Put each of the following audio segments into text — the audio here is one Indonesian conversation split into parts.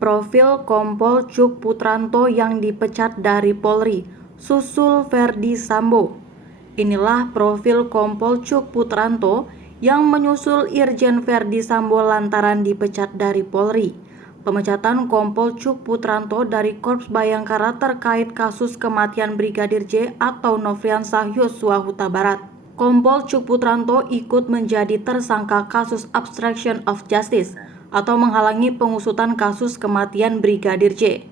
Profil Kompol Cuk Putranto yang dipecat dari Polri, susul Verdi Sambo. Inilah profil Kompol Cuk Putranto yang menyusul Irjen Verdi Sambo lantaran dipecat dari Polri. Pemecatan Kompol Cuk Putranto dari Korps Bayangkara terkait kasus kematian Brigadir J atau Nofriansah Yosua Huta Barat. Kompol Cuk Putranto ikut menjadi tersangka kasus obstruction of justice atau menghalangi pengusutan kasus kematian Brigadir J.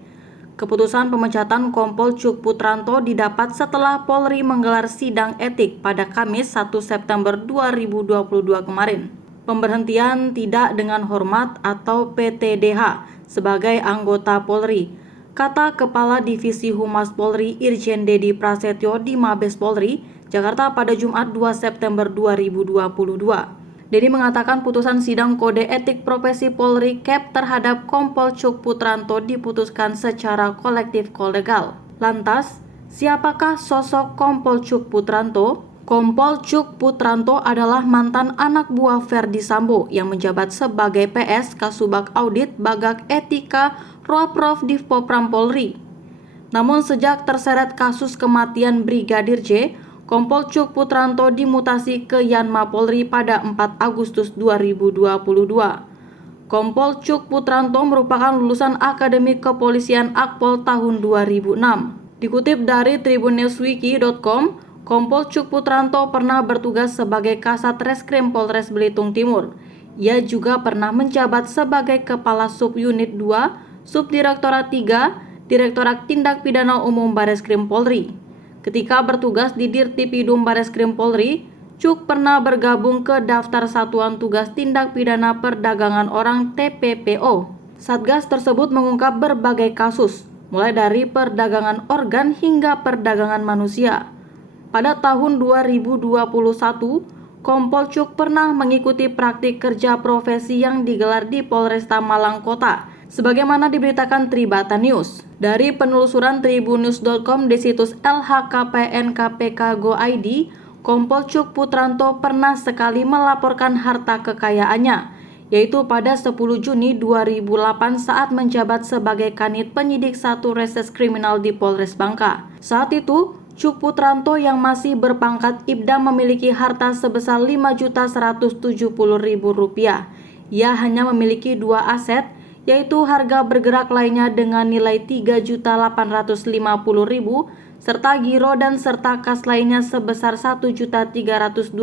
Keputusan pemecatan Kompol Cuk Putranto didapat setelah Polri menggelar sidang etik pada Kamis 1 September 2022 kemarin. Pemberhentian tidak dengan hormat atau PTDH sebagai anggota Polri, kata Kepala Divisi Humas Polri Irjen Dedi Prasetyo di Mabes Polri, Jakarta pada Jumat 2 September 2022. Dedi mengatakan putusan sidang kode etik profesi Polri (KEP) terhadap Kompol Cuk Putranto diputuskan secara kolektif kolegal. Lantas, siapakah sosok Kompol Cuk Putranto? Kompol Cuk Putranto adalah mantan anak buah Verdi Sambo yang menjabat sebagai PS Kasubag Audit Bagak Etika Roaprov Divpopram Polri. Namun sejak terseret kasus kematian Brigadir J, Kompol Cuk Putranto dimutasi ke Yanma Polri pada 4 Agustus 2022. Kompol Cuk Putranto merupakan lulusan Akademi Kepolisian Akpol tahun 2006. Dikutip dari tribunnewswiki.com, Kompol Cuk Putranto pernah bertugas sebagai Kasat Reskrim Polres Belitung Timur. Ia juga pernah menjabat sebagai Kepala Subunit 2, Subdirektorat 3, Direktorat Tindak Pidana Umum Bareskrim Polri. Ketika bertugas di Dirtipidum Bareskrim Polri, Cuk pernah bergabung ke Daftar Satuan Tugas Tindak Pidana Perdagangan Orang (TPPO). Satgas tersebut mengungkap berbagai kasus, mulai dari perdagangan organ hingga perdagangan manusia. Pada tahun 2021, Kompol Cuk pernah mengikuti praktik kerja profesi yang digelar di Polresta Malang Kota, sebagaimana diberitakan Tribata News. Dari penelusuran tribunnews.com di situs lhkpnkpk.go.id, Kompol Cuk Putranto pernah sekali melaporkan harta kekayaannya, yaitu pada 10 Juni 2008 saat menjabat sebagai Kanit Penyidik 1 Reses Kriminal di Polres Bangka. Saat itu, Cuk Putranto yang masih berpangkat Ibda memiliki harta sebesar Rp5.170.000. Ia hanya memiliki 2 aset, yaitu harga bergerak lainnya dengan nilai Rp3.850.000 serta giro dan serta kas lainnya sebesar Rp1.320.000.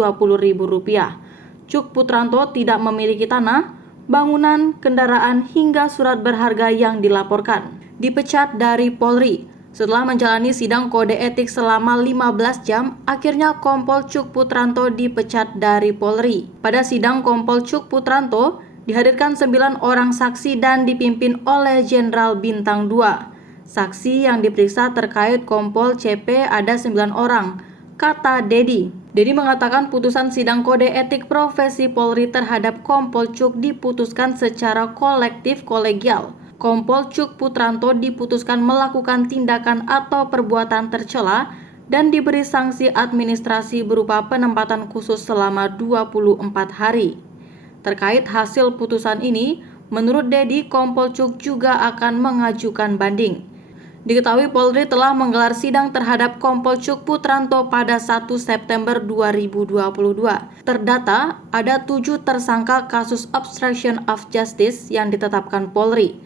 Cuk Putranto tidak memiliki tanah, bangunan, kendaraan hingga surat berharga yang dilaporkan. Dipecat dari Polri. Setelah menjalani sidang kode etik selama 15 jam, akhirnya Kompol Cuk Putranto dipecat dari Polri. Pada sidang Kompol Cuk Putranto, dihadirkan 9 orang saksi dan dipimpin oleh Jenderal Bintang 2. Saksi yang diperiksa terkait Kompol CP ada 9 orang, kata Dedi. Dedi mengatakan putusan sidang kode etik profesi Polri terhadap Kompol Cuk diputuskan secara kolektif kolegial. Kompol Cuk Putranto diputuskan melakukan tindakan atau perbuatan tercela dan diberi sanksi administrasi berupa penempatan khusus selama 24 hari. Terkait hasil putusan ini, menurut Dedi, Kompol Cuk juga akan mengajukan banding. Diketahui Polri telah menggelar sidang terhadap Kompol Cuk Putranto pada 1 September 2022. Terdata ada 7 tersangka kasus obstruction of justice yang ditetapkan Polri.